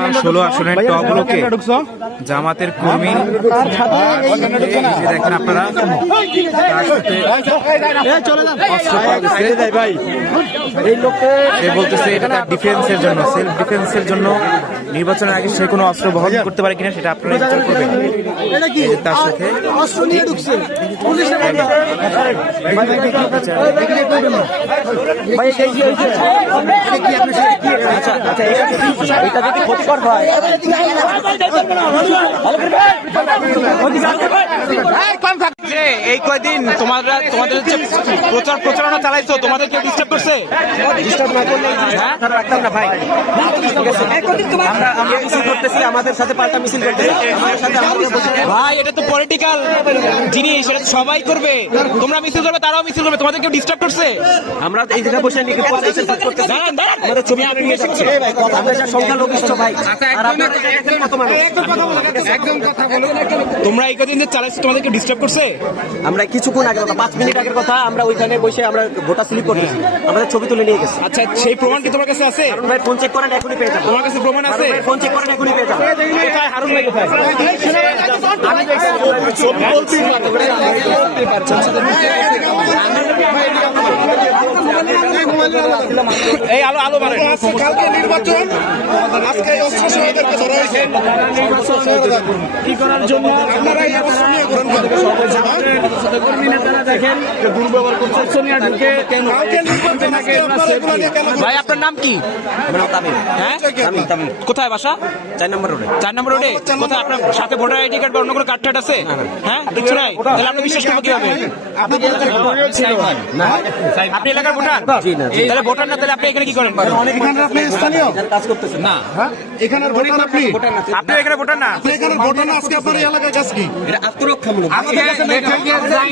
16 আসনের টগলোকে জামাতের কর্মী দেখেন আপনারা বলতেছে এটা তার ডিফেন্সের জন্য, সেলফ ডিফেন্সের জন্য নির্বাচনের আগে সে কোনো অস্ত্র বহন করতে পারে কিনা সেটা আপনারা বিচার করবেন। তার সাথে এই কয়দিন তোমাদের হচ্ছে প্রচারণা চালাইছো, তোমাদের কেউ ডিস্টার্ব করছে? আমাদের সাথে পাল্টা মিছিল ভাই, এটা তো পলিটিক্যাল জিনিস, এটা সবাই করবে। তোমরা মিছিল করবে, তারাও মিছিল করবে, তোমাদের কেউ ডিস্টার্ব করছে? আমরা এই জায়গায় বসে আমাদের ছবি নিয়ে যাচ্ছে, আমরা সংখ্যালঘিষ্ঠ ভাই। তোমরা এই কদিন যে চালাইছো, তোমাদেরকে ডিস্টার্ব করছে? আমরা কিছুক্ষণ আগে 5 মিনিট আগের কথা, আমরা ওইখানে বসে আমরা ভোটার স্লিপ করতেছি, আমাদের ছবি তুলে নিয়ে গেছে। আচ্ছা, সেই প্রমাণ কি তোমার কাছে আছে? ভাই ফোন চেক করেন, এখনই পেয়ে যাবেন। তোমার কাছে প্রমাণ আছে? ফোন চেক করেন, এখনই পেয়ে যাবেন। কোথায় হারুন ভাই, কোথায়? এই আলো আলো মারে। কালকে নির্বাচন, আজকে অস্ত্র সহায়তাকে ধরা হয়েছে কি করার জন্য আপনারা এই অস্ত্র নিয়ে গ্রহণ করেন। কর্মী নেতারা দেখেন যে দুর্ব্যবহার করছে সোনিয়া ঢুকে। কালকে নির্বাচন, আজকে আপনারা এগুলো নিয়ে কেন ভাই, আপনার নাম কি? হ্যাঁ, কোথায় বাসা? 4 নম্বর রোডে। 4 নম্বর রোডে। কোথায় আপনার সাথে ভোটার আইডি কার্ড বা অন্য কোনো কার্ড টার্ড আছে? হ্যাঁ, কিছু নাই। তাহলে আপনি বিশ্বাস করবো কিভাবে? আপনি এলাকার ভোটার? তাহলে ভোটার না, তাহলে আপনি এখানে কি করেন? এখানে আপনি স্থানীয় কাজ করতেছেন না, এখানের ভোটার, আপনি এখানে ভোটার না। এখানের ভোটার না, আজকে আপনার এই এলাকায় কাজ কি? এটা আত্মরক্ষামূলক।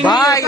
ভাই